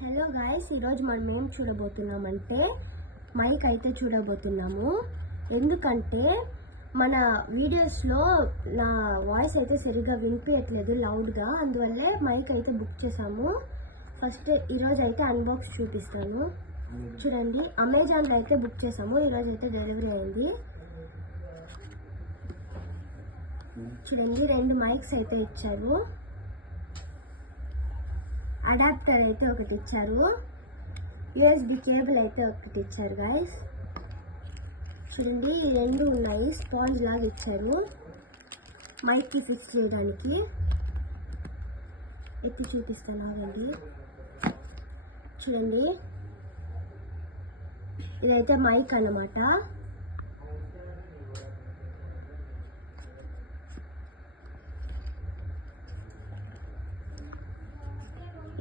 Hello guys, ఈరోజు మనం ఏం చూడబోతున్నామంటే మైక్ అయితే చూడబోతున్నాము. ఎందుకంటే మన వీడియోస్లో నా వాయిస్ అయితే సరిగ్గా వినిపించట్లేదు లౌడ్గా, అందువల్ల మైక్ అయితే బుక్ చేసాము. ఫస్ట్ ఈరోజు అయితే అన్బాక్స్ చూపిస్తాను. చూడండి, అమెజాన్లో అయితే బుక్ చేసాము. ఈరోజు అయితే డెలివరీ అయింది. చూడండి, 2 మైక్స్ అయితే ఇచ్చారు. అడాప్టర్ అయితే ఒకటి ఇచ్చారు. యూఎస్బి కేబుల్ అయితే ఒకటి ఇచ్చారు గాయస్. చూడండి, ఈ 2 ఉన్నాయి. స్పాంజ్ లాగా ఇచ్చారు మైక్కి ఫిక్స్ చేయడానికి. ఎప్పుడు చూపిస్తాను ఆగండి. చూడండి, ఇదైతే మైక్ అన్నమాట.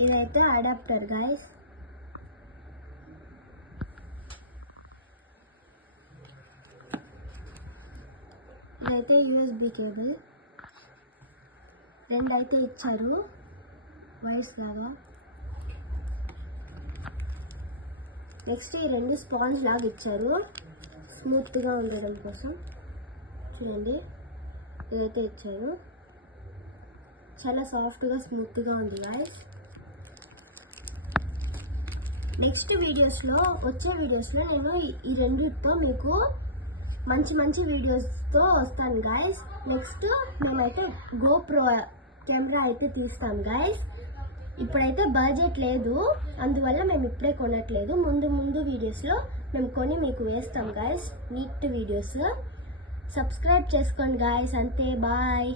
ఇదైతే అడాప్టర్ గాయస్. ఇదైతే యూఎస్బి కేబుల్. 2 అయితే ఇచ్చారు వైర్స్ లాగా. నెక్స్ట్ ఈ 2 స్పాంజ్ లాగా ఇచ్చారు స్మూత్గా ఉండడం కోసం. చూడండి, ఇదైతే ఇచ్చారు. చాలా సాఫ్ట్గా స్మూత్గా ఉంది గాయస్. నెక్స్ట్ వచ్చే వీడియోస్లో నేను ఈ 2తో మీకు మంచి వీడియోస్తో వస్తాను గాయస్. నెక్స్ట్ మేమైతే గోప్రో కెమెరా అయితే తీస్తాం గాయస్. ఇప్పుడైతే బడ్జెట్ లేదు, అందువల్ల మేము ఇప్పుడే కొనట్లేదు. ముందు వీడియోస్లో మేము కొని మీకు వేస్తాం గాయస్, నీట్ వీడియోస్. సబ్స్క్రైబ్ చేసుకోండి గాయస్. అంతే, బాయ్.